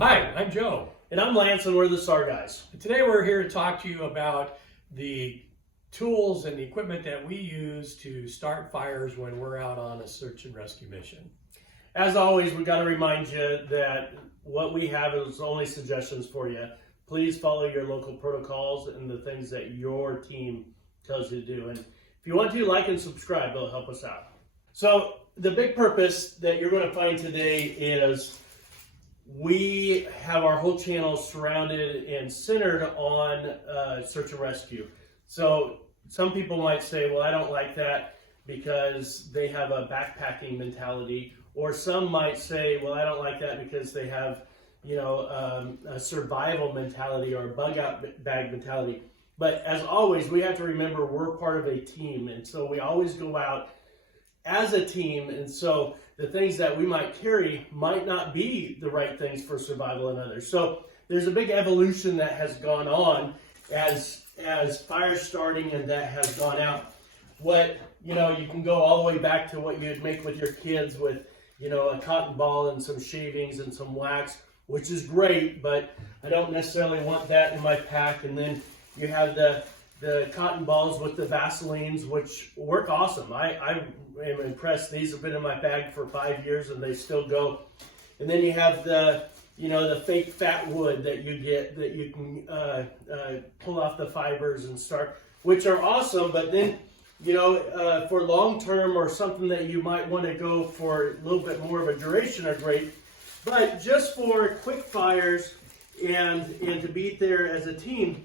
Hi, I'm Joe. And I'm Lance, and we're the SAR guys. And today we're here to talk to you about the tools and the equipment that we use to start fires when we're out on a search and rescue mission. As always, we got to remind you that what we have is only suggestions for you. Please follow your local protocols and the things that your team tells you to do. And if you want to, like and subscribe, it'll help us out. So the big purpose that you're going to find today is we have our whole channel surrounded and centered on search and rescue. So some people might say, well, I don't like that because they have a backpacking mentality. Or some might say, well, I don't like that because they have, a survival mentality or a bug out bag mentality. But as always, we have to remember we're part of a team. And so we always go out as a team. And so the things that we might carry might not be the right things for survival and others. So there's a big evolution that has gone on as fire starting and that has gone out. You can go all the way back to what you'd make with your kids with, a cotton ball and some shavings and some wax, which is great, but I don't necessarily want that in my pack. And then you have the cotton balls with the Vaselines, which work awesome. I am impressed. These have been in my bag for 5 years and they still go. And then you have the fake fat wood that you get that you can pull off the fibers and start, which are awesome. But then, for long term or something that you might want to go for a little bit more of a duration are great. But just for quick fires and to be there as a team,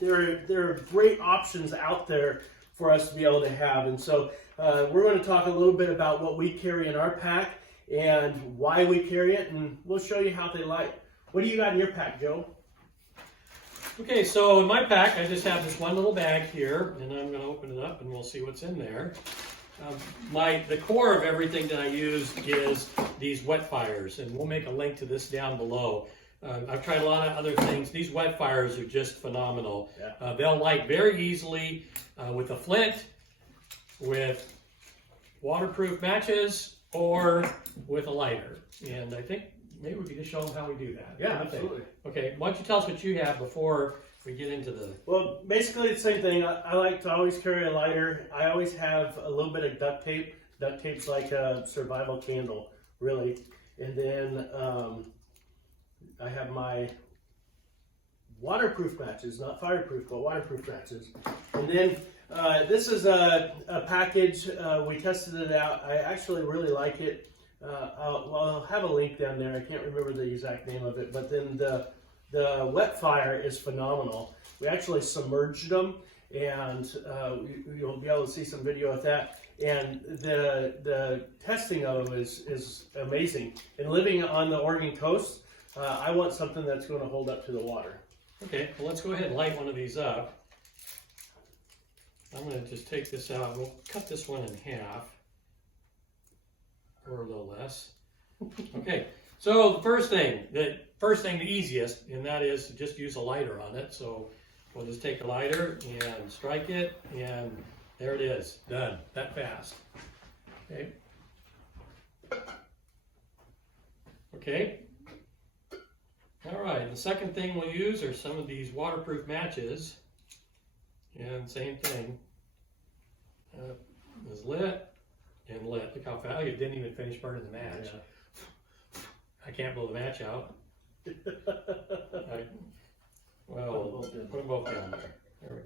there are great options out there for us to be able to have. And so we're going to talk a little bit about what we carry in our pack and why we carry it, and we'll show you how they light. What do you got in your pack, Joe? Okay, so in my pack, I just have this one little bag here, and I'm going to open it up and we'll see what's in there. The core of everything that I use is these wet fires, and we'll make a link to this down below. I've tried a lot of other things. These wet fires are just phenomenal. Yeah. They'll light very easily with a flint, with waterproof matches, or with a lighter. And I think maybe we could just show them how we do that. Yeah, absolutely. Okay, why don't you tell us what you have before we get into the... Well, basically the same thing. I like to always carry a lighter. I always have a little bit of duct tape. Duct tape's like a survival candle, really. And then I have my waterproof matches, not fireproof, but waterproof matches. And then this is a package. We tested it out. I actually really like it. I'll have a link down there. I can't remember the exact name of it, but then the wet fire is phenomenal. We actually submerged them, and you'll be able to see some video of that. And the testing of them is amazing. And living on the Oregon coast, I want something that's going to hold up to the water. Okay, well, let's go ahead and light one of these up. I'm going to just take this out. We'll cut this one in half, or a little less. Okay, so the first thing, the easiest, and that is to just use a lighter on it. So we'll just take a lighter and strike it, and there it is, done, that fast. Okay. Okay. All right, the second thing we'll use are some of these waterproof matches. And same thing. Is lit and lit. Look how fast. I didn't even finish burning the match. Yeah. I can't blow the match out. Well, put them both down there. There we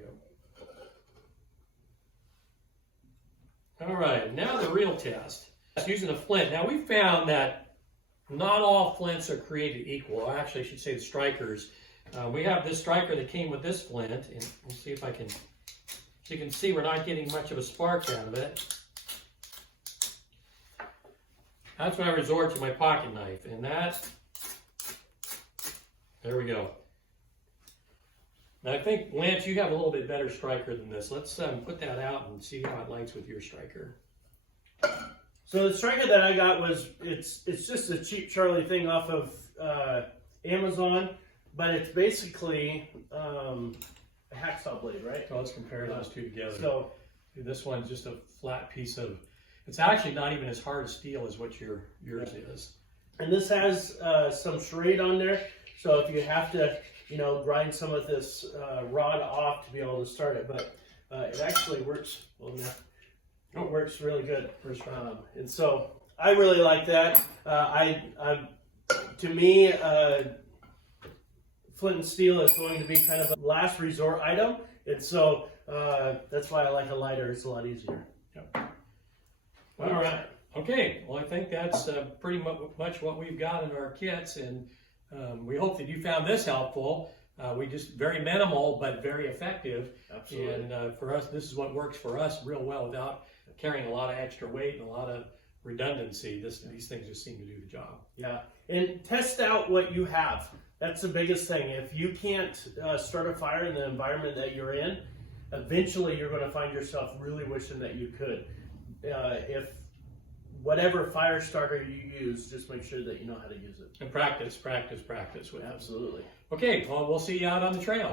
go. All right, now the real test. Using a flint. Now we found that not all flints are created equal. Actually, I should say the strikers. We have this striker that came with this flint, and we'll see if I can. So you can see we're not getting much of a spark out of it. That's when I resort to my pocket knife, and there we go. Now I think, Lance, you have a little bit better striker than this. Let's put that out and see how it lights with your striker. So the striker that I got it's just a cheap Charlie thing off of Amazon, but it's basically a hacksaw blade, right? So let's compare those two together. So this one's just a flat piece of, it's actually not even as hard as steel as what yours is. And this has some charade on there, so if you have to, grind some of this rod off to be able to start it, but it actually works. Well, no, it works really good. And so I really like that. To me, flint and steel is going to be kind of a last resort item, and so that's why I like a lighter. It's a lot easier. Yep. All right. Okay. Well, I think that's pretty much what we've got in our kits, and we hope that you found this helpful. We just very minimal, but very effective. Absolutely. And for us, this is what works for us real well without carrying a lot of extra weight and a lot of redundancy. These things just seem to do the job. Yeah, and test out what you have. That's the biggest thing. If you can't start a fire in the environment that you're in, eventually you're going to find yourself really wishing that you could. If whatever fire starter you use, just make sure that you know how to use it. And practice with it. Absolutely. Okay, well, we'll see you out on the trail.